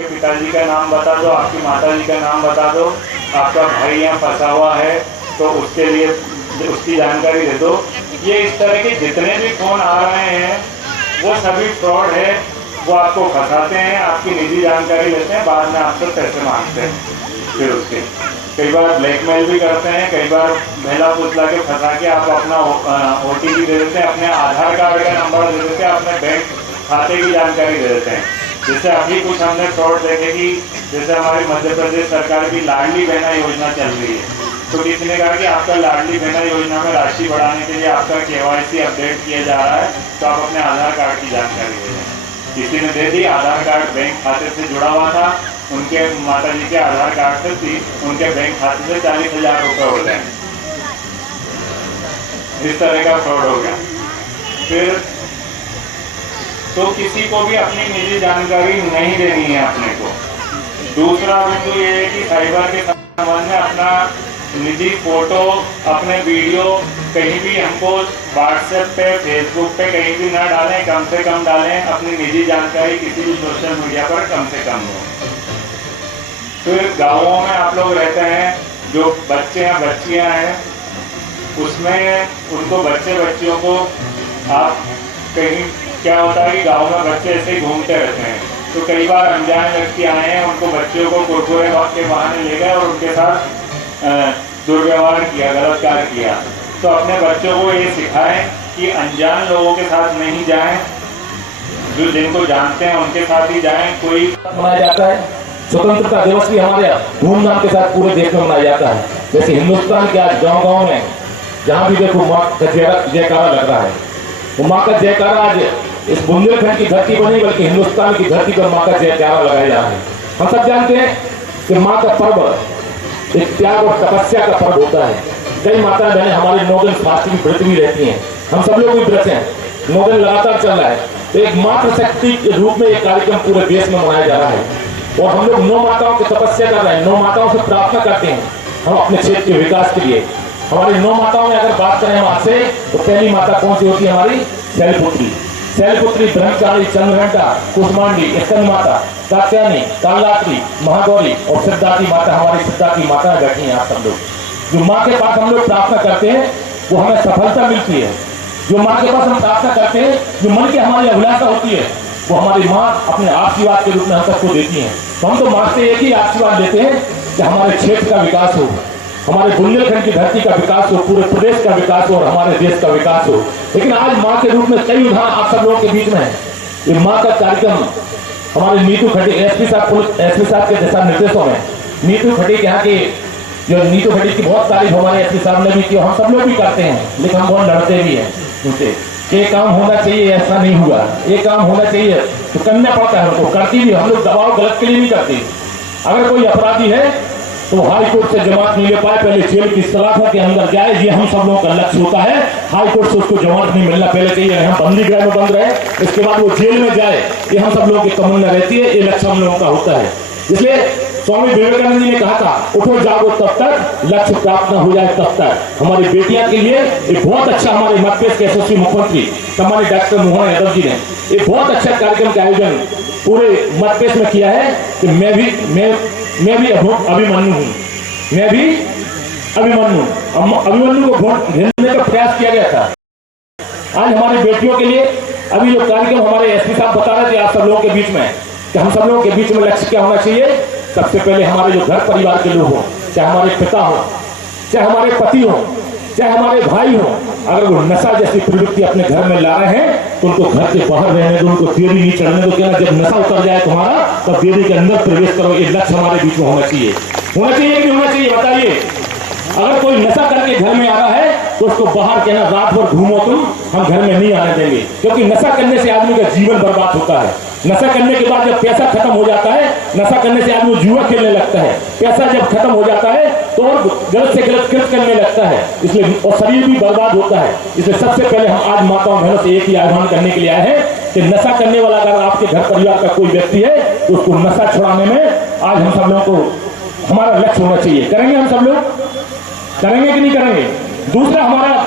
आपके पिताजी का नाम बता दो, आपकी माताजी का नाम बता दो, आपका भाई यहाँ फंसा हुआ है तो उसके लिए उसकी जानकारी दे दो। ये इस तरह के जितने भी फ़ोन आ रहे हैं वो सभी फ्रॉड है। वो आपको फंसाते हैं, आपकी निजी जानकारी लेते हैं, बाद में आपसे पैसे मांगते हैं। फिर उसके कई बार ब्लैकमेल भी करते हैं, कई बार महिला पुतला के फंसा के आप अपना OTP दे देते हैं, अपने आधार कार्ड का नंबर दे देते हैं, अपने बैंक खाते की जानकारी दे देते हैं। जैसे अभी कुछ हमने फ्रॉड देखे कि जैसे हमारी मध्य प्रदेश सरकार की लाडली बहना योजना चल रही है, तो किसी ने कहा कि आपका लाडली बहना योजना में राशि बढ़ाने के लिए आपका KYC अपडेट किया जा रहा है, तो आप अपने आधार कार्ड की जानकारी दे दें। किसी ने दे दी, आधार कार्ड बैंक खाते से जुड़ा हुआ था, उनके माताजी के आधार कार्ड से थी, उनके बैंक खाते से 40,000 रुपये हो गए। इस तरह का फ्रॉड हो गया। फिर तो किसी को भी अपनी निजी जानकारी नहीं देनी है अपने को। दूसरा बिंदु ये है कि साइबर के संबंध में अपना निजी फोटो, अपने वीडियो कहीं भी हमको व्हाट्सएप पे, फेसबुक पे कहीं भी ना डालें, कम से कम डालें। अपनी निजी जानकारी किसी भी सोशल मीडिया पर कम से कम हो। फिर गाँवों में आप लोग रहते हैं, जो बच्चे हैं बच्चियां हैं, उसमें उनको बच्चियों को आप कहीं क्या होता है कि गाँव में बच्चे ऐसे ही घूमते रहते हैं, तो कई बार अनजान व्यक्ति आए हैं, उनको बच्चों को कुरकुरे के बहाने ले गए और उनके साथ दुर्व्यवहार किया, गलत कार्य किया। तो अपने बच्चों को ये सिखाएं कि अनजान लोगों के साथ नहीं जाएं, जो जिनको जानते हैं उनके साथ ही जाएं। कोई मनाया जाता है स्वतंत्रता दिवस भी हमारे धूमधाम के साथ पूरे देश में मनाया जाता है। जैसे हिंदुस्तान के आज गांव-गांव में जहां भी देखो माँ का जयकारा लग रहा है। वो माँ का जयकारा आज इस बुंदेलखंड की धरती पर नहीं बल्कि हिंदुस्तान की धरती पर माँ का जयकारा लगाया जा रहा है। हम सब जानते हैं कि माँ का पर्व एक त्याग और तपस्या का पर्व होता है। कई माता बहनें हमारे 9 दिन फास्टिंग व्रत भी रहती हैं, हम सब लोग भी व्रत हैं, 9 दिन लगातार चल रहा है। तो एक मातृ शक्ति के रूप में एक कार्यक्रम पूरे देश में मनाया जा रहा है और हम लोग 9 माताओं की तपस्या कर रहे हैं, 9 माताओं से प्रार्थना करते हैं हम अपने क्षेत्र के विकास के लिए। हमारी 9 माताओं में अगर बात करें हम आपसे, तो पहली माता कौन सी होती है? हमारी शैलपुत्री। शैलपुत्री, ब्रह्मचारी, चंद्रघंटा, कुसमांडी, स्कंद माता, कात्यायनी, कालरात्रि, महागौरी और सिद्धार्थी माता, हमारी सिद्धार्थी माता बैठी हैं। आप सब लोग जो माँ के पास हम लोग प्रार्थना करते हैं वो हमें सफलता मिलती है। जो माँ के पास हम प्रार्थना करते हैं, जो मन की हमारी अभिलाषा होती है, वो हमारी माँ अपने आशीर्वाद के रूप में हम सबको देती हैं। तो हम तो माँ से एक ही आशीर्वाद देते हैं कि हमारे क्षेत्र का विकास हो, हमारे बुंदेलखंड की धरती का विकास हो, पूरे प्रदेश का विकास हो और हमारे देश का विकास हो। लेकिन आज माँ के रूप में कई उदाहरण आप सब लोगों के बीच में है। ये माँ का कार्यक्रम हमारे नीतू खटीक एसपी साहब के दिशा निर्देशों में, नीतू खटीक यहाँ की जो नीतू खटीक की बहुत तारीफ हमारे एसपी साहब ने भी की, हम सब लोग भी करते हैं, लेकिन हम बहुत लड़ते भी हैं उनसे। ये काम होना चाहिए, ऐसा नहीं हुआ, ये काम होना चाहिए तो करना पड़ता है हमको, करती भी। हम लोग दबाव गलत के लिए नहीं करते। अगर कोई अपराधी है तो हाई कोर्ट से जमानत नहीं ले पाए, पहले जेल की सलाखों के अंदर जाए, ये हम सब लोगों का लक्ष्य होता है। हाई कोर्ट से उसको जमानत नहीं मिलना पहले चाहिए, हम बंदी गृह में बंद रहे, इसके बाद वो जेल में जाए, ये हम सब लोगों की तमन्ना रहती है, ये लक्ष्य हम लोगों का होता है। इसलिए स्वामी विवेकानंद जी ने कहा था, उठो जागो तब तक, लक्ष्य प्राप्त न हो जाए तब तक। हमारी बेटियां के लिए एक बहुत अच्छा हमारे मध्यप्रदेश के यशस्वी मुख्यमंत्री सम्मानित डॉक्टर मोहन यादव जी ने एक बहुत अच्छा कार्यक्रम का आयोजन पूरे मध्यप्रदेश में किया है कि मैं भी अभिमन्यु हूँ, मैं भी अभिमन्यु को वोट देने का प्रयास किया गया था। आज हमारी बेटियों के लिए अभी जो कार्यक्रम हमारे एसपी साहब बता रहे थे आप सब लोगों के बीच में कि हम सब लोगों के बीच में लक्ष्य क्या होना चाहिए। सबसे पहले हमारे जो घर परिवार के लोग हों, चाहे हमारे पिता हो, चाहे हमारे पति हो, चाहे हमारे भाई हो, अगर वो नशा जैसी प्रवृत्ति अपने घर में ला रहे हैं तो उनको घर के बाहर रहने दो, उनको देरी नहीं चढ़ने दो। कहना जब नशा उतर जाए तुम्हारा तब देरी के अंदर प्रवेश करो। ये लक्ष्य हमारे बीच में होना चाहिए कि नहीं होना चाहिए? बताइए। अगर कोई नशा करके घर में आ रहा है तो उसको बाहर कहना रात भर घूमो तुम, हम घर में नहीं आने देंगे। क्योंकि नशा करने से आदमी का जीवन बर्बाद होता है। नशा करने के बाद जब पैसा खत्म हो जाता है, नशा करने से आदमी जुआ खेलने लगता है, पैसा जब खत्म हो जाता है तो और गलत से गलत कृत्य करने लगता है, इसलिए और शरीर भी बर्बाद होता है। इसलिए सबसे पहले हम आज माताओं बहनों से एक ही आह्वान करने के लिए आए हैं कि नशा करने वाला अगर आपके घर परिवार का कोई व्यक्ति है तो उसको नशा छुड़ाने में आज हम सब लोगों को हमारा लक्ष्य होना चाहिए। करेंगे हम सब लोग? करेंगे कि नहीं करेंगे? दूसरा हमारा